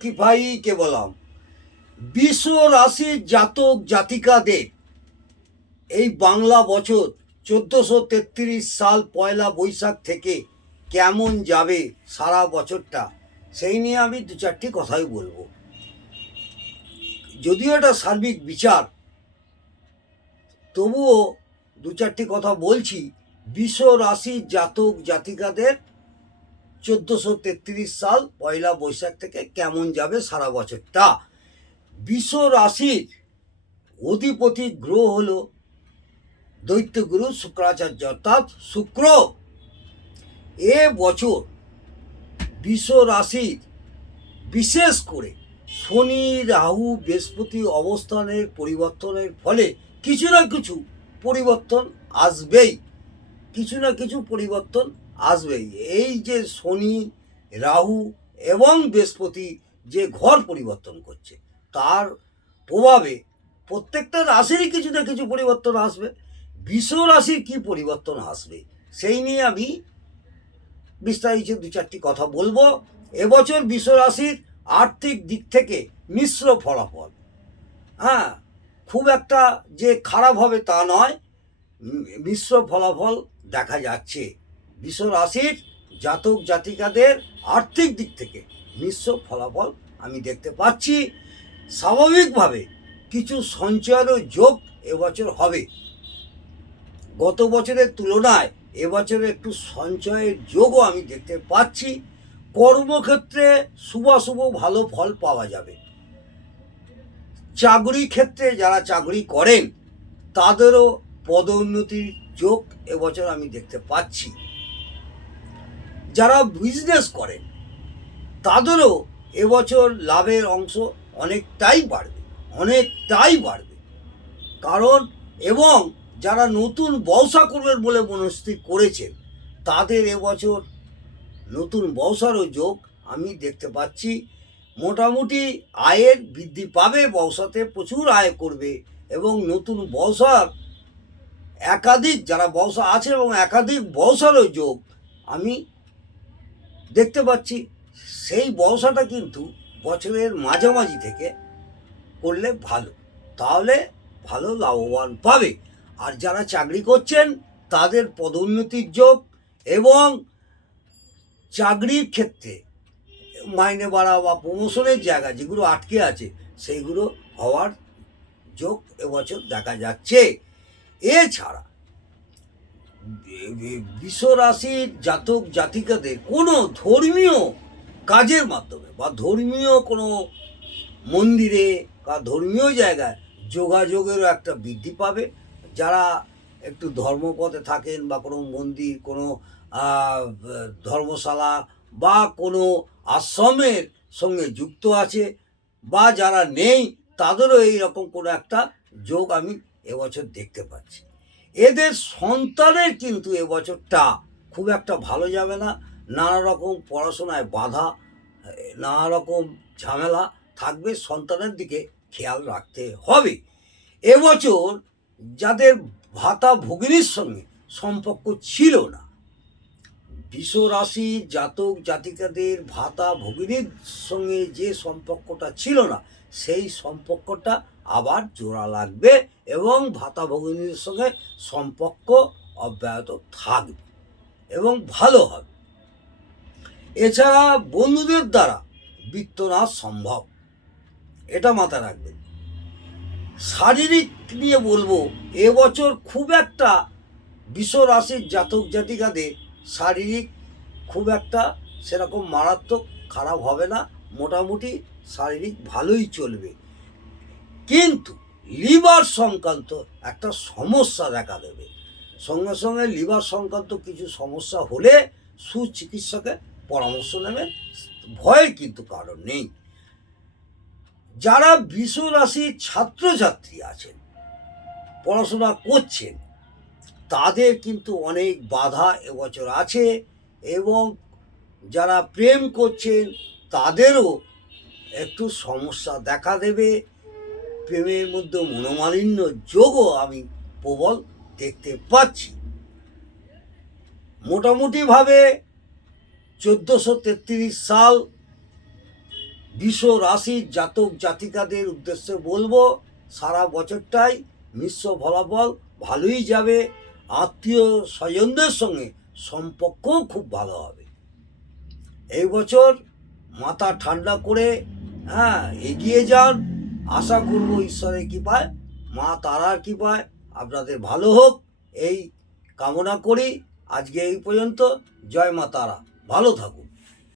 কিফাই কেবলম। বিষ রাশির জাতক জাতিকাদের এই বাংলা বছর 1433 সাল পয়লা বৈশাখ থেকে কেমন যাবে সারা বছরটা, সেই নিয়ে আমি দু চারটি কথাই বলবো। যদিও এটা সার্বিক বিচার, তবুও দু চারটি কথা বলছি। বিষ রাশির জাতক জাতিকাদের 1433 সাল পয়লা বৈশাখ থেকে কেমন যাবে সারা বছরটা। বিষ রাশির অধিপতি গ্রহ হল দৈত্যগুরু শুক্রাচার্য, অর্থাৎ শুক্র। এ বছর বিষ রাশির বিশেষ করে শনি, রাহু, বৃহস্পতি অবস্থানের পরিবর্তনের ফলে কিছু না কিছু পরিবর্তন আসবেই, কিছু না কিছু পরিবর্তন আসবেই। এই যে শনি, রাহু এবং বৃহস্পতি যে ঘর পরিবর্তন করছে, তার প্রভাবে প্রত্যেকটা রাশিরই কিছু না কিছু পরিবর্তন আসবে। বিষ রাশির কী পরিবর্তন আসবে সেই নিয়ে আমি বিস্তারিত দু চারটি কথা বলবো। এবছর বিষ রাশির আর্থিক দিক থেকে মিশ্র ফলাফল। হ্যাঁ, খুব একটা যে খারাপ হবে তা নয়, মিশ্র ফলাফল দেখা যাচ্ছে। বিষ রাশির জাতক জাতিকাদের আর্থিক দিক থেকে মিশ্র ফলাফল আমি দেখতে পাচ্ছি। স্বাভাবিকভাবে কিছু সঞ্চয়েরও যোগ এবছর হবে। গত বছরের তুলনায় এবছরে একটু সঞ্চয়ের যোগও আমি দেখতে পাচ্ছি। কর্মক্ষেত্রে শুভাশুভ ভালো ফল পাওয়া যাবে। চাকরি ক্ষেত্রে যারা চাকরি করেন তাদেরও পদোন্নতির যোগ এবছর আমি দেখতে পাচ্ছি। যারা বিজনেস করেন তাদেরও এবছর লাভের অংশ অনেকটাই বাড়বে। কারণ এবং যারা নতুন ব্যবসা করবেন বলে মনস্থির করেছেন তাদের এবছর নতুন ব্যবসারও যোগ আমি দেখতে পাচ্ছি। মোটামুটি আয়ের বৃদ্ধি পাবে, ব্যবসাতে প্রচুর আয় করবে এবং নতুন ব্যবসার একাধিক যারা ব্যবসা আছে এবং একাধিক ব্যবসারও যোগ আমি দেখতে পাচ্ছি। সেই ব্যবসাটা কিন্তু বছরের মাঝামাঝি থেকে করলে ভালো, তাহলে ভালো লাভবান পাবে। আর যারা চাকরি করছেন তাদের পদোন্নতির যোগ এবং চাকরির ক্ষেত্রে মাইনে বাড়া বা প্রমোশনের জায়গা যেগুলো আটকে আছে সেইগুলো হওয়ার যোগ এবছর দেখা যাচ্ছে। এছাড়া বিষ রাশির জাতক জাতিকাদের কোনো ধর্মীয় কাজের মাধ্যমে বা ধর্মীয় কোনো মন্দিরে বা ধর্মীয় জায়গায় যোগাযোগেরও একটা বৃদ্ধি পাবে। যারা একটু ধর্মপথে থাকেন বা কোনো মন্দির, কোনো ধর্মশালা বা কোনো আশ্রমের সঙ্গে যুক্ত আছে বা যারা নেই তাদেরও এইরকম কোনো একটা যোগ আমি এবছর দেখতে পাচ্ছি। এদের সন্তানের কিন্তু এবছরটা খুব একটা ভালো যাবে না। নানা রকম পড়াশোনায় বাধা, নানা রকম ঝামেলা থাকবে, সন্তানের দিকে খেয়াল রাখতে হবে। এবছর যাদের ভাতা ভগিনীর সঙ্গে সম্পর্ক ছিল না, বিষ রাশির জাতক জাতিকাদের ভাতা ভগিনীর সঙ্গে যে সম্পর্কটা ছিল না সেই সম্পর্কটা আবার জোড়া লাগবে এবং ভাতা ভগিনীর সঙ্গে সম্পর্ক অব্যাহত থাকবে এবং ভালো হবে। এছাড়া বন্ধুদের দ্বারা বিত্তনাশ সম্ভব, এটা মাথায় রাখবেন। শারীরিক নিয়ে বলবো, এবছর খুব একটা বিষ রাশির জাতক জাতিকাদের শারীরিক খুব একটা সেরকম মারাত্মক খারাপ হবে না, মোটামুটি শারীরিক ভালোই চলবে। কিন্তু লিভার সংক্রান্ত একটা সমস্যা দেখা দেবে। সঙ্গে সঙ্গে লিভার সংক্রান্ত কিছু সমস্যা হলে সুচিকিৎসকের পরামর্শ নেবেন, ভয়ের কিন্তু কারণ নেই। যারা বিষ রাশির ছাত্রছাত্রী আছেন, পড়াশোনা করছেন, তাদের কিন্তু অনেক বাধা এবছর আছে এবং যারা প্রেম করছেন তাদেরও একটু সমস্যা দেখা দেবে। প্রেমের মধ্যে মনোমালিন্য যোগও আমি প্রবল দেখতে পাচ্ছি। মোটামুটিভাবে 1433 সাল বৃষ রাশির জাতক জাতিকাদের উদ্দেশ্যে বলবো, সারা বছরটাই মিশ্র ফলাফল ভালোই যাবে। আত্মীয় স্বজনদের সঙ্গে সম্পর্কও খুব ভালো হবে। এই বছর মাথা ঠান্ডা করে এগিয়ে যান। আশা করব ঈশ্বরের কৃপায়, মা তারার কৃপায় আপনাদের ভালো হোক, এই কামনা করি। আজকে এই পর্যন্ত। জয় মা তারা, ভালো থাকুন।